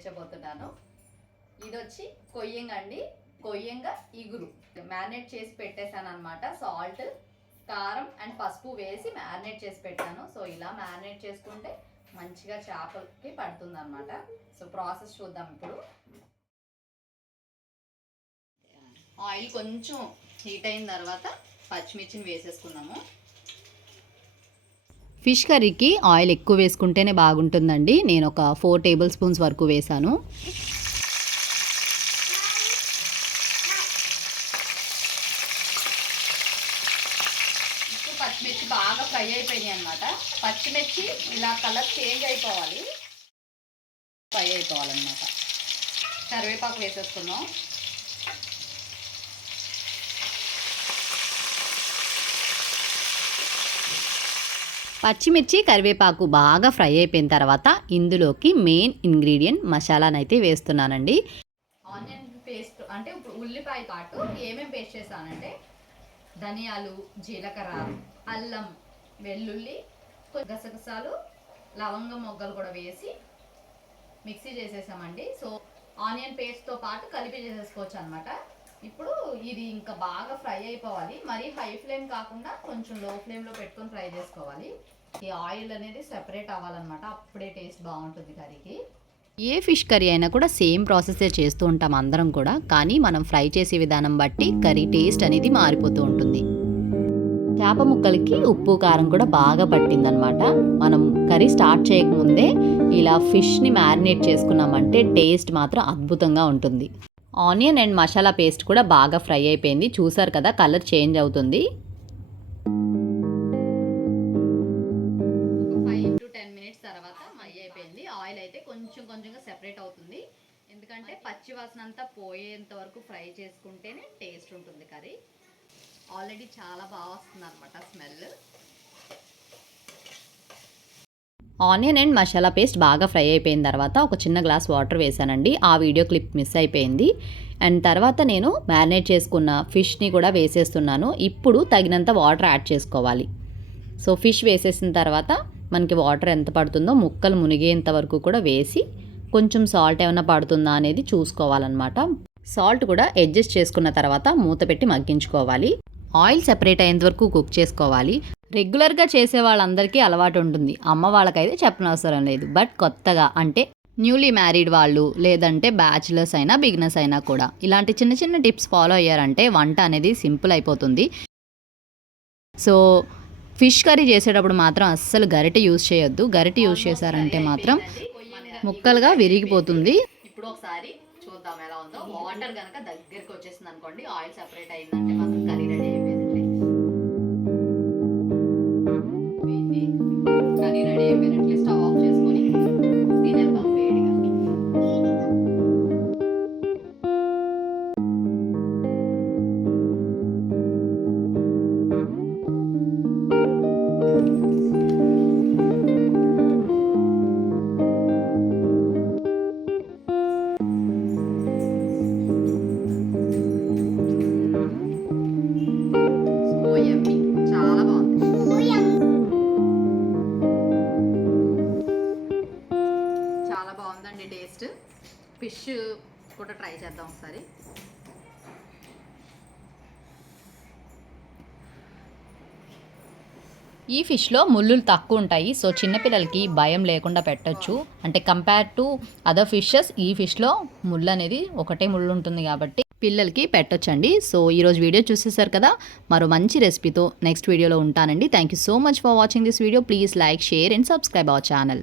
చేర్చబోతున్నాను. ఇది వచ్చి కొయ్యంగా అండి కొయ్యంగా ఇగురు. మ్యారినేట్ చేసి పెట్టేశాను అనమాట సాల్ట్ కారం అండ్ పసుపు వేసి మ్యారినేట్ చేసి పెట్టాను. సో ఇలా మ్యారినేట్ చేసుకుంటే మంచిగా చేపలకి పడుతుంది అనమాట సో ప్రాసెస్ చూద్దాం ఇప్పుడు. ఆయిల్ కొంచెం హీట్ అయిన తర్వాత పచ్చిమిర్చిని వేసేసుకున్నాము ఫిష్ కర్రీకి ఆయిల్ ఎక్కువ వేసుకుంటేనే బాగుంటుందండి. నేను ఒక ఫోర్ టేబుల్ స్పూన్స్ వరకు వేసాను. పచ్చిమిర్చి బాగా ఫ్రై అయిపోయినాయి అనమాట పచ్చిమిర్చి ఇలా కలర్ చేంజ్ అయిపోవాలి. ఫ్రై అయిపోవాలన్నమాట. కరివేపాకు వేసేస్తున్నాం పచ్చిమిర్చి కరివేపాకు బాగా ఫ్రై అయిపోయిన తర్వాత ఇందులోకి మెయిన్ ఇంగ్రీడియంట్ మసాలానైతే వేస్తున్నానండి. ఆనియన్ పేస్ట్ అంటే ఇప్పుడు ఉల్లిపాయ పాటు ఏమేమి పేస్ట్ చేశానంటే ధనియాలు జీలకర్ర అల్లం వెల్లుల్లి గసగసాలు లవంగం మొగ్గలు కూడా వేసి మిక్సీ చేసేసామండి. సో ఆనియన్ పేస్ట్తో పాటు కలిపి చేసేసుకోవచ్చు అనమాట ఇప్పుడు ఇది ఇంకా బాగా ఫ్రై అయిపోవాలి. మరి హై ఫ్లేమ్ కాకుండా కొంచెం లో ఫ్లేమ్లో పెట్టుకొని ఫ్రై చేసుకోవాలి. ఈ ఆయిల్ అనేది సెపరేట్ అవ్వాలన్నమాట. అప్పుడే టేస్ట్ బాగుంటుంది కర్రీకి. ఏ ఫిష్ కర్రీ అయినా కూడా సేమ్ ప్రాసెసే చేస్తూ ఉంటాం అందరం కూడా. కానీ మనం ఫ్రై చేసే విధానం బట్టి కర్రీ టేస్ట్ అనేది మారిపోతూ ఉంటుంది. చేప ముక్కలకి ఉప్పు కారం కూడా బాగా పట్టిందనమాట మనం కర్రీ స్టార్ట్ చేయకముందే ఇలా ఫిష్ని మ్యారినేట్ చేసుకున్నామంటే టేస్ట్ మాత్రం అద్భుతంగా ఉంటుంది. ఆనియన్ అండ్ మసాలా పేస్ట్ కూడా బాగా ఫ్రై అయిపోయింది. చూసారు కదా కలర్ చేంజ్ అవుతుంది. ఫైవ్ టు టెన్ మినిట్స్ తర్వాత మై అయిపోయింది. ఆయిల్ అయితే కొంచెం కొంచెంగా సెపరేట్ అవుతుంది. ఎందుకంటే పచ్చి వాసన అంతా పోయేంత వరకు ఫ్రై చేసుకుంటేనే టేస్ట్ ఉంటుంది కర్రీ. ఆల్రెడీ చాలా బాగా వస్తుంది అనమాట smell onion and masala paste బాగా ఫ్రై అయిపోయిన తర్వాత ఒక చిన్న గ్లాస్ వాటర్ వేసానండి ఆ వీడియో క్లిప్ మిస్ అయిపోయింది. అండ్ తర్వాత నేను మ్యారినేట్ చేసుకున్న ఫిష్ని కూడా వేసేస్తున్నాను. ఇప్పుడు తగినంత వాటర్ యాడ్ చేసుకోవాలి. సో ఫిష్ వేసేసిన తర్వాత మనకి వాటర్ ఎంత పడుతుందో ముక్కలు మునిగేంత వరకు కూడా వేసి కొంచెం సాల్ట్ ఏమైనా పడుతుందా అనేది చూసుకోవాలన్నమాట. సాల్ట్ కూడా అడ్జస్ట్ చేసుకున్న తర్వాత మూత పెట్టి మగ్గించుకోవాలి. ఆయిల్ సెపరేట్ అయ్యేంత వరకు కుక్ చేసుకోవాలి. రెగ్యులర్గా చేసే వాళ్ళందరికీ అలవాటు ఉంటుంది అమ్మ వాళ్ళకైతే చెప్పనవసరం లేదు. బట్ కొత్తగా అంటే న్యూలీ మ్యారీడ్ వాళ్ళు లేదంటే బ్యాచిలర్స్ అయినా బిగినర్స్ అయినా కూడా ఇలాంటి చిన్న చిన్న టిప్స్ ఫాలో అయ్యారంటే వంట అనేది సింపుల్ అయిపోతుంది. సో ఫిష్ కర్రీ చేసేటప్పుడు మాత్రం అస్సలు గరిటె యూజ్ చేయొద్దు. గరిటె యూజ్ చేశారంటే మాత్రం ముక్కలుగా విరిగిపోతుంది. ఇప్పుడు ఒకసారి చూద్దాం ఎలా ఉందో. వాటర్ కనుక దగ్గరికి వచ్చేసింది అనుకోండి ఆయిల్ సెపరేట్ అయిందంటే మాత్రం ఫిష్ కూడా ట్రై చేద్దాం ఒకసారి. ఈ ఫిష్లో ముళ్ళులు తక్కువ ఉంటాయి సో చిన్నపిల్లలకి భయం లేకుండా పెట్టొచ్చు. అంటే కంపేర్ టు అదర్ ఫిషెస్ ఈ ఫిష్లో ముళ్ళు అనేది ఒకటే ముళ్ళు ఉంటుంది కాబట్టి పిల్లలకి పెట్టొచ్చండి. సో ఈరోజు వీడియో చూసేసారు కదా? మరో మంచి రెసిపీతో నెక్స్ట్ వీడియోలో ఉంటానండి. Thank you so much for watching this video please like share and subscribe our channel